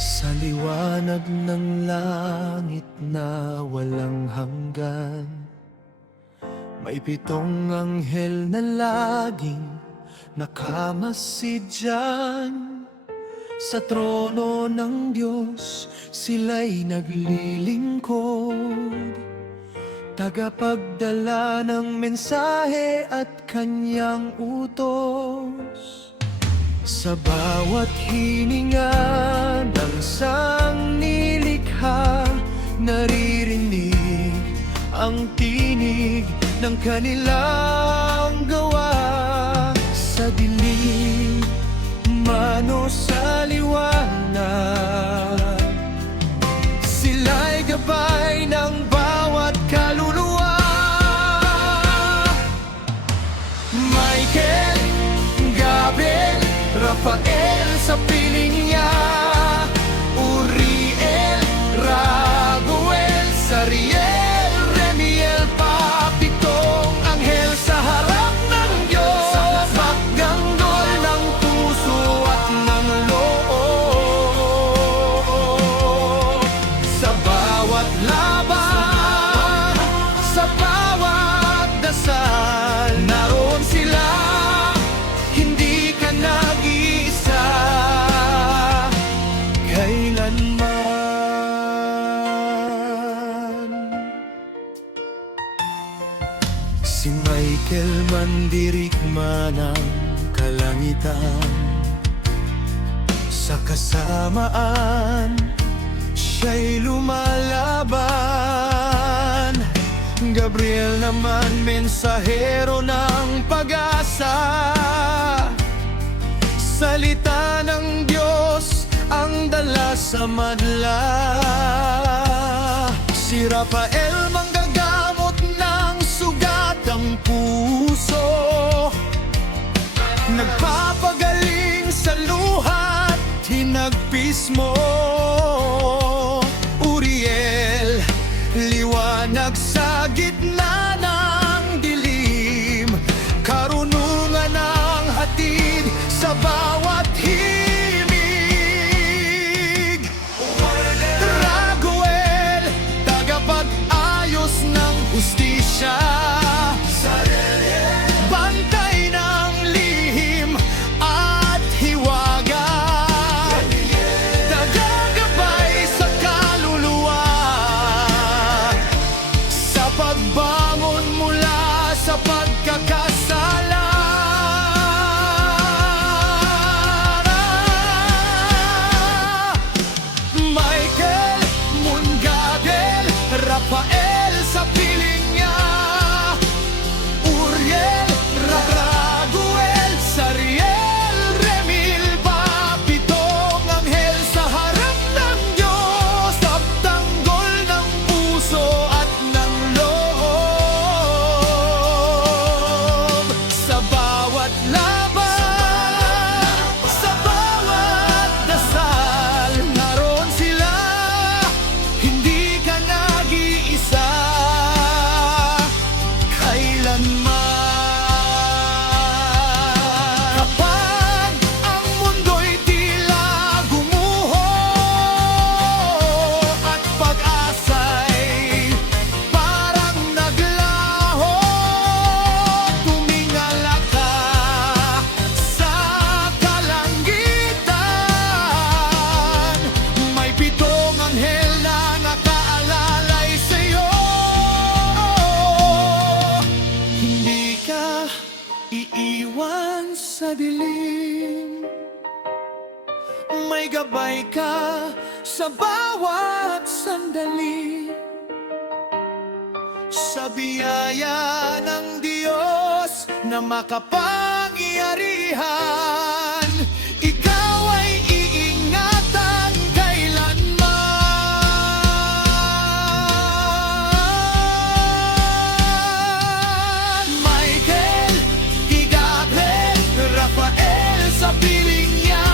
Sa liwanag ng langit na walang hanggan, may pitong anghel na laging nakamasid diyan. Sa trono ng Diyos sila'y naglilingkod, tagapagdala ng mensahe at kanyang utos. Sa bawat hininga ng sangnilikha, naririnig ang tinig ng kanilang gawa. Sa dilim, mano sa liwanag, sila'y gabay ng bawat kaluluwa. Michael, Gabriel, Rafael sa piling niya, Uriel, Raguel, Sariel, Remiel, papitong anghel sa harap ng Diyos, magdanggol ng puso at ng loob. Sa bawat laban, sa bawat dasal, naroon sila, hindi ka nag-iisa kailanman. Si Michael mandirigma ng kalangitan, sa kasamaan siya'y lumalaban. Gabriel naman mensahero ng pag-asa, salita ng Diyos ang dala sa madla. Si Rafael manggagamot ng sugatang puso, nagpapagaling sa luha't hinagpis mo. Uriel, liwanag sa gitna ng dilim, karunungan ang hatid sa bawat himig. Raguel, tagapag-ayos ng hustisya, bantay ng lihim at hiwaga, tagagabay sa kaluluwa, sa pagbangon mula sa pagkakasala. Michael, Mungabel, Rafael sa piling niya, Uriel, Raguel, Sariel, Remil, papitong anghel sa harap ng Diyos, taptanggol ng puso at ng loob. Sa bawat laban, sa bawat dasal, naroon sila, hindi ka nag-iisa kailanman. Kapag ang mundo'y tila gumuho at pag-asa'y parang naglaho, tumingala ka sa kalangitan, may pitong anghel na nakaalalay sa'yo. Hindi ka iiwan sa dilim, may gabay ka sa bawat sandali. Sa biyaya ng Diyos na makapangyarihan, ikaw ay iingatan kailanman. Michael, Gabriel, Rafael sa piling niya,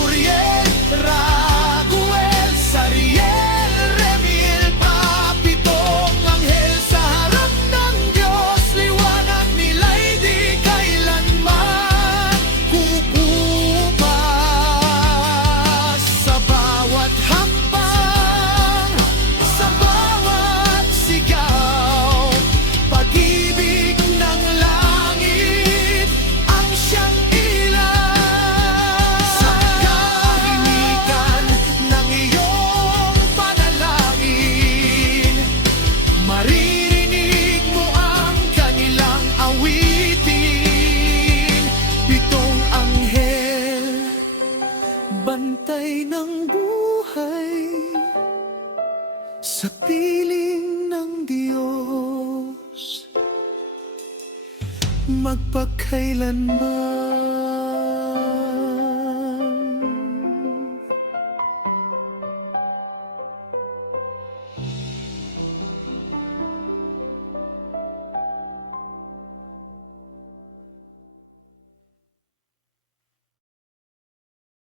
Uriel, Raguel, Sariel, Remil, papitong anghel sa harap ng Diyos, liwanag nila'y di kailanman. bantay ng buhay sa piling ng Diyos magpakailanman.